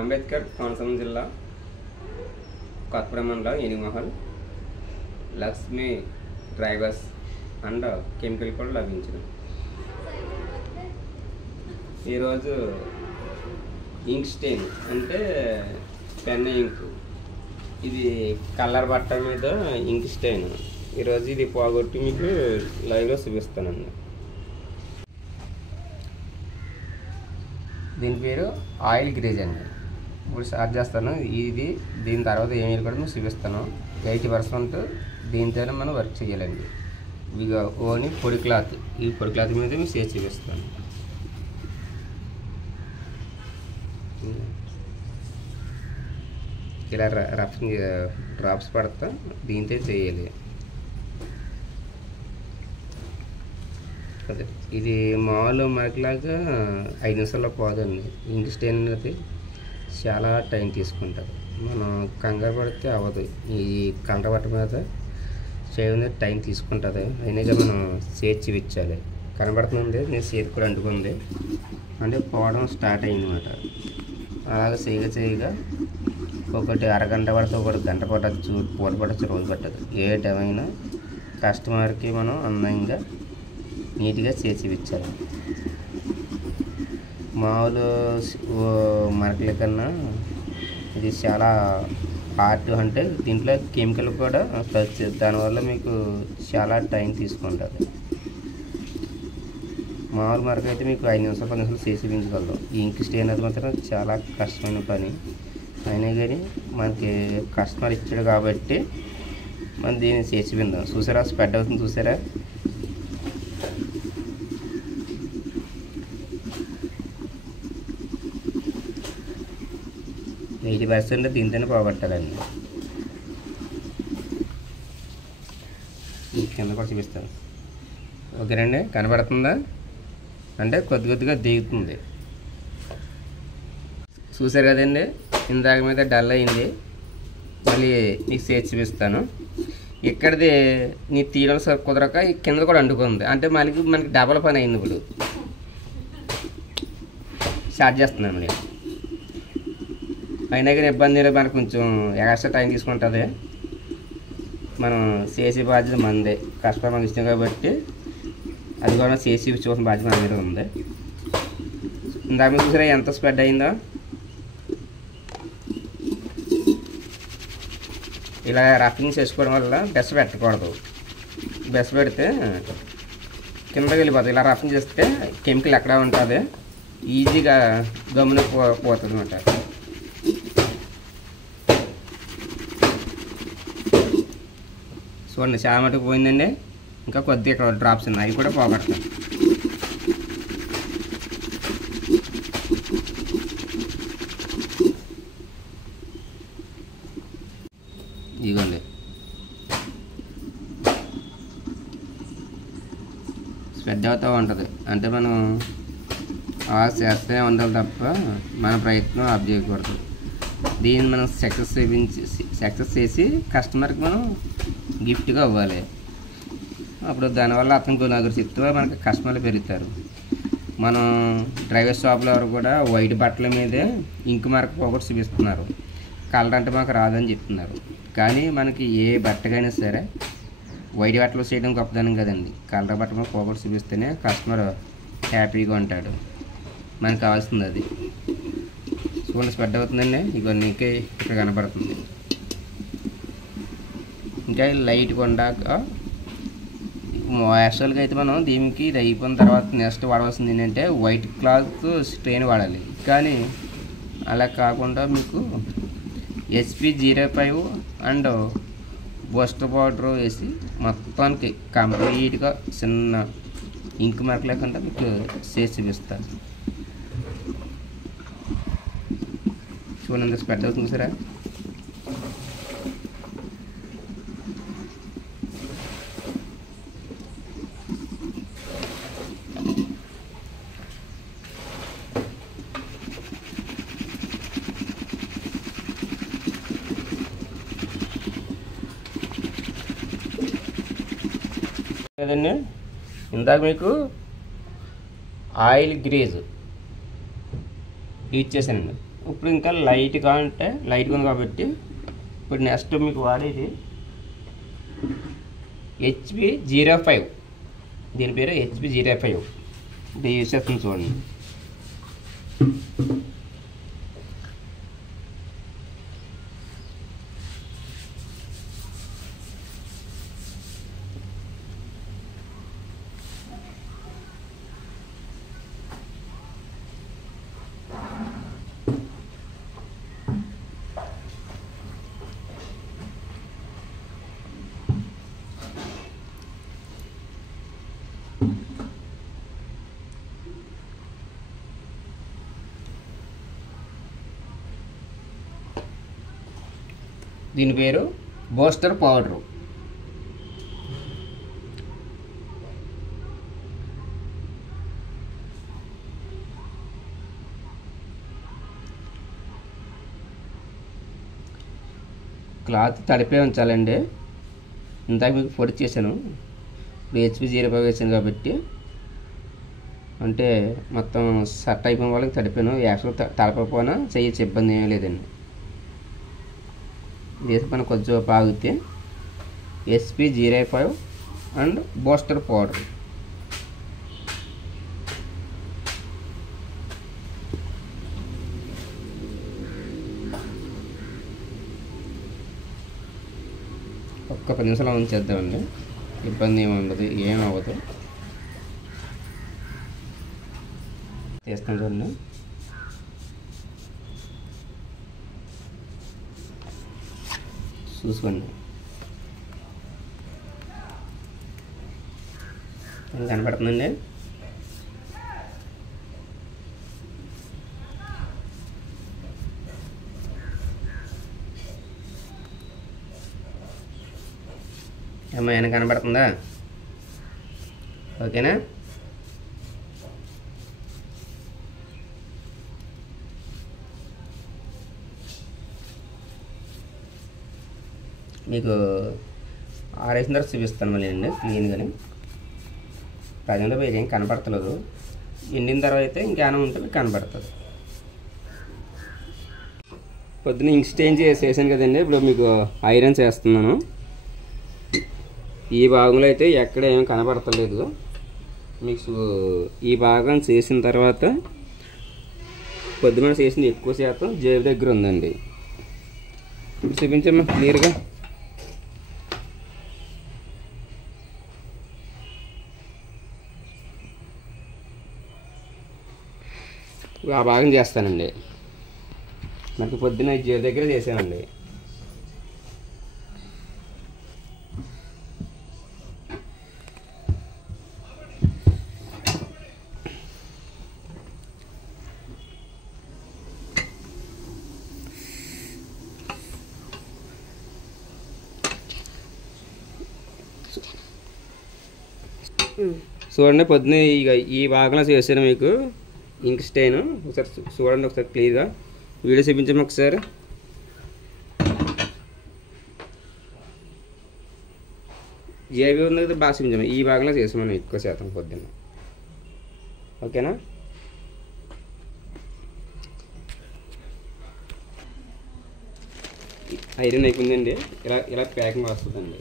అంబేద్కర్ కోనసీమ జిల్లా కొత్తపేట మండలం ఏనుగుమహల్ Lakshmi drivers and chemical కూడా లభించింది. ఈరోజు ఇంక్ స్టెయిన్ అంటే పెన్ ఇంక్, ఇది కలర్ బట్ట మీద ఇంక్ స్టెయిన్. ఈరోజు ఇది పోగొట్టి మీకు లైవ్లో చూపిస్తానండి. దీని పేరు ఆయిల్ గ్రేజ్ అండి. ఇప్పుడు స్టార్ట్ చేస్తాను. ఇది దీని తర్వాత ఏమీ కూడా మీకు చూపిస్తాను. 80% దీంతోనే మనం వర్క్ చేయాలండి. ఇక ఓన్లీ పొడి క్లాత్, ఈ పొడి క్లాత్ మీద మీకు చేసి చూపిస్తాను. ఇలా రఫ్ డ్రాప్స్ పడతా దీంతో చేయాలి. అదే ఇది మామూలు మనకిలాగా 5 నిమిషాల్లో పోదండి. ఇంక్ స్టెయిన్ అనేది చాలా టైం తీసుకుంటుంది. మనం కంగారు పడితే అవ్వదు. ఈ కలర్ బట్ట మీద చేయడం టైం తీసుకుంటుంది. అయినాక మనం చేర్చి విచ్చాలి. కనబడుతుంది, నేను చేతి కూడా అంటుకుంది అంటే పోవడం స్టార్ట్ అయింది అన్నమాట. అలాగే చేయగా ఒకటి అరగంట పడితే ఒకటి గంట పట్టచ్చు, పూట పట్టచ్చు, రోజు పట్టదు. ఏ టైం అయినా కస్టమర్కి మనం అందంగా నీట్గా చేసి ఇచ్చాలి. మామూలు మరకల కన్నా ఇది చాలా ఆర్ట్, అంటే దీంట్లో కెమికల్ కూడా కలిసి, దానివల్ల మీకు చాలా టైం తీసుకుంటుంది. మామూలు మరక అయితే మీకు 5 నిమిషాలు 10 నిమిషాలు చేసి పెంచగలరు. ఈ ఇంక్ స్టెయిన్ అది మాత్రం చాలా కష్టమైన పని. అయినా కానీ మనకి కస్టమర్ ఇచ్చాడు కాబట్టి మనం దీన్ని చేసి విందాం. చూసారా స్ప్రెడ్ అవుతుంది, చూసారా? ఈ 80% దీంతోనే పోగొట్టాలండి. కింద కూడా చూపిస్తాను. ఓకేనండి, కనబడుతుందా? అంటే కొద్దిగా దిగుతుంది. చూసారు కదండి, ఇందాక మీద డల్ అయింది. మళ్ళీ నీకు చేసి చూపిస్తాను. ఇక్కడిది నీ తీయడం కుదరక కింద కూడా అంటుకుంది, అంటే మనకి డబల్ పని అయింది. ఇప్పుడు స్టార్ట్ చేస్తున్నాను. నేను అయినా కానీ ఇబ్బంది లేదు, మనకు కొంచెం ఎక్స్ట్రా టైం తీసుకుంటుంది. మనం చేసే బాధ్యత మనదే, కష్టపడి మనకి ఇష్టం కాబట్టి అది కూడా చేసి చూసిన బాధ్యత మన మీద ఉంది. ఇందాక మీద చూసారా ఎంత స్ప్రెడ్ అయిందో? ఇలా రఫింగ్ చేసుకోవడం వల్ల బెస్ట్ పెట్టకూడదు. బెస్ట్ పెడితే కిందకి వెళ్ళిపోతుంది. ఇలా రఫింగ్ చేస్తే కెమికల్ ఎక్కడ ఉంటుంది, ఈజీగా గమ్మున పోతుంది అన్నమాట. చూడండి, చాలా మటుకు పోయిందండి. ఇంకా కొద్దిగా ఇక్కడ డ్రాప్స్ ఉన్నాయి, అవి కూడా పోగొడతాం. ఇదిగోండి, స్ప్రెడ్ అవుతూ ఉంటుంది. అంటే మనం చేస్తూనే ఉండాలి తప్ప మన ప్రయత్నం ఆఫ్ చేయకూడదు. దీన్ని మనం సక్సెస్ చేసి కస్టమర్కి మనం గిఫ్ట్గా ఇవ్వాలి. అప్పుడు దానివల్ల అతనికి నలుగురు చెప్తే మనకి కస్టమర్లు పెరుగుతారు. మనం డ్రైవర్ షాప్లో ఎవరు కూడా వైట్ బట్టల మీదే ఇంకు మార్క్ పోగొట్టి చూపిస్తున్నారు. కలర్ అంటే మాకు రాదని చెప్తున్నారు. కానీ మనకి ఏ బట్టకైనా సరే వైట్ బట్టలు చేయడం గొప్పదనం కదండి. కలర్ బట్ట మీద పోగొట్టి చూపిస్తేనే కస్టమర్ హ్యాపీగా ఉంటాడు. మనకు కావాల్సింది అది. చూడండి, స్ప్రెడ్ అవుతుందండి. ఇవన్నీ ఇక్కడ కనపడుతుంది. ఇంకా లైట్గా ఉండాక యాక్చువల్గా అయితే మనం దీనికి ఇది అయిపోయిన తర్వాత నెక్స్ట్ వాడవలసింది ఏంటంటే వైట్ క్లాత్ స్ట్రెయిన్ వాడాలి. కానీ అలా కాకుండా మీకు SP05 అండ్ బూస్టర్ పౌడర్ వేసి మొత్తానికి కంప్లీట్గా చిన్న ఇంక్ మార్క్ లేకుండా మీకు చేసి చూపిస్తాను. చూడండి, స్ప్రెడ్ అవుతుంది సరే. కదండి, ఇందాక మీకు ఆయిల్ గ్రేజ్ యూజ్ చేశానండి. ఇప్పుడు ఇంకా లైట్గా అంటే లైట్గా ఉంది కాబట్టి ఇప్పుడు నెక్స్ట్ మీకు వాడేది HP05. దీని పేరు HP05. ఇది యూస్ చేస్తుంది చూడండి. దీని పేరు బూస్టర్ పౌడరు. క్లాత్ తడిపే ఉంచాలండి. ఇందాక మీకు పొడి చేశాను, ఇప్పుడు HP05 వేసాను కాబట్టి అంటే మొత్తం సెట్ అయిపోయిన వాళ్ళకి తడిపాను. యాక్చువల్గా తడపకపోయినా చేయొచ్చు, ఇబ్బంది ఏమీ లేదండి. వేసి మనం కొంచెం ఆగితే SP05 అండ్ బూస్టర్ పౌడర్. ఒక్క 10 నిమిషాలు ఉంచేద్దామండి, ఇబ్బంది ఏమి ఉండదు, ఏం అవ్వదు. తీస్తాను చూడండి. చూసుకోండి, కనపడుతుందండి. ఏమైనా కనపడుతుందా? ఓకేనా? మీకు ఆరేసిన తర్వాత చూపిస్తాను మళ్ళీ అండి క్లీన్గానే. ప్రజెంట్ మీరు ఏం కనపడతలేదు, ఎండిన తర్వాత అయితే ఇంకేమైనా ఉంటే మీకు కనపడుతుంది. పొద్దున్న ఇంక్ స్టెయిన్ చేసేసాను కదండి, ఇప్పుడు మీకు ఐరన్ చేస్తున్నాను. ఈ భాగంలో అయితే ఎక్కడ ఏమి కనపడతలేదు. మీకు ఈ భాగం చేసిన తర్వాత పొద్దున చేసింది ఎక్కువ శాతం జేబు దగ్గర ఉందండి. చూపించమ్మా క్లియర్గా. ఆ భాగం చేస్తానండి. మనకి పొద్దున్న జేబు దగ్గర చేశానండి. చూడండి, పొద్దున్న ఇక ఈ భాగంలో చేశాను మీకు ఇంక్ స్టెయిన్. ఒకసారి చూడండి, ఒకసారి క్లియర్గా వీడియో చూపించాము. ఒకసారి జేబీ ఉంది కదా, బాగా చూపించాము. ఈ భాగంలో చేసాము మనం ఎక్కువ శాతం పొద్దున్న. ఓకేనా? ఐరన్ అయిపోయిందండి. ఇలా ప్యాకింగ్ వస్తుందండి.